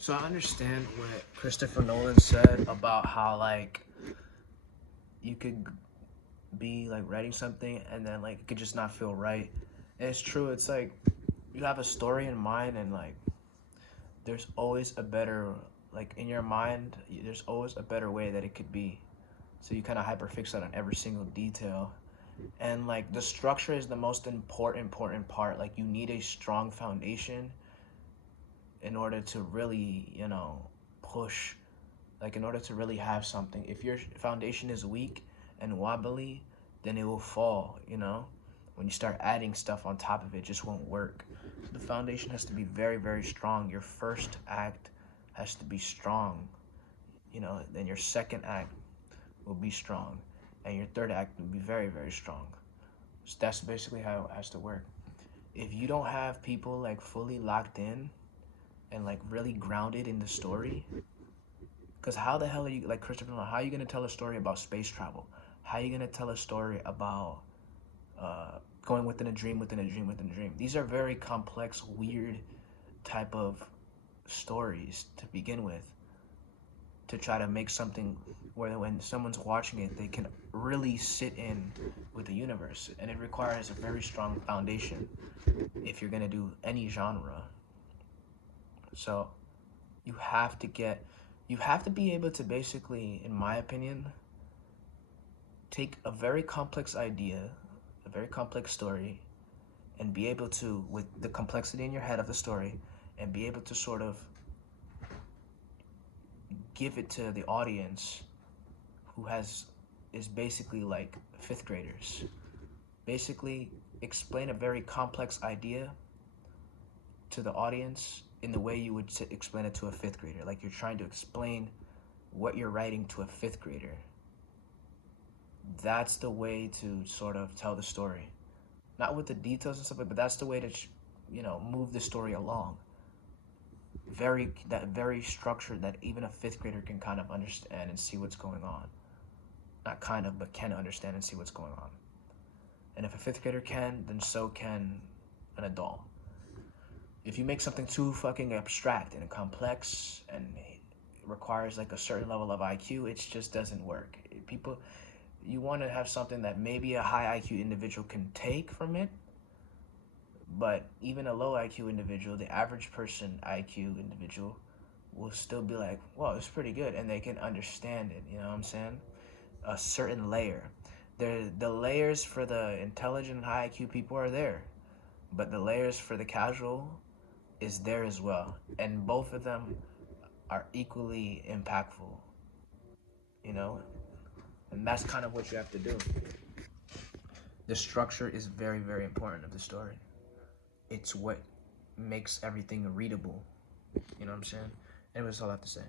So I understand what Christopher Nolan said about how like you could be like writing something and then like it could just not feel right. And it's true. It's like you have a story in mind and like there's always a better like in your mind. There's always a better way that it could be. So you kind of hyperfixate on every single detail. And like the structure is the most important part. Like you need a strong foundation in order to really push, like in order to really have something. If your foundation is weak and wobbly, then it will fall. When you start adding stuff on top of it, just won't work. The foundation has to be very strong. Your first act has to be strong. Then your second act will be strong, and your third act will be very strong. So that's basically how it has to work. If you don't have people like fully locked in and like really grounded in the story, because how the hell are you, like Christopher Nolan, how are you going to tell a story about space travel? How are you going to tell a story about going within a dream, within a dream, within a dream? These are very complex, weird type of stories to begin with, to try to make something where when someone's watching it, they can really sit in with the universe. And it requires a very strong foundation if you're going to do any genre. So you have to get, you have to be able to basically, in my opinion, take a very complex idea, a very complex story, and be able to, with the complexity in your head of the story, and be able to sort of give it to the audience who is basically like fifth graders. Basically, explain a very complex idea to the audience in the way you would explain it to a fifth grader. Like you're trying to explain what you're writing to a fifth grader. That's the way to sort of tell the story. Not with the details and stuff, but that's the way to, move the story along. Very structured that even a fifth grader can kind of understand and see what's going on. Not kind of, but can understand and see what's going on. And if a fifth grader can, then so can an adult. If you make something too fucking abstract and complex and it requires like a certain level of IQ, it just doesn't work. You want to have something that maybe a high IQ individual can take from it, but even a low IQ individual, the average person IQ individual, will still be like, "Whoa, it's pretty good," and they can understand it. You know what I'm saying? A certain layer. The layers for the intelligent high IQ people are there, but the layers for the casual is there as well, and both of them are equally impactful. You know, and that's kind of what you have to do. The structure is very important of the story. It's what makes everything readable. You know what I'm saying? Anyways, that's all I have to say.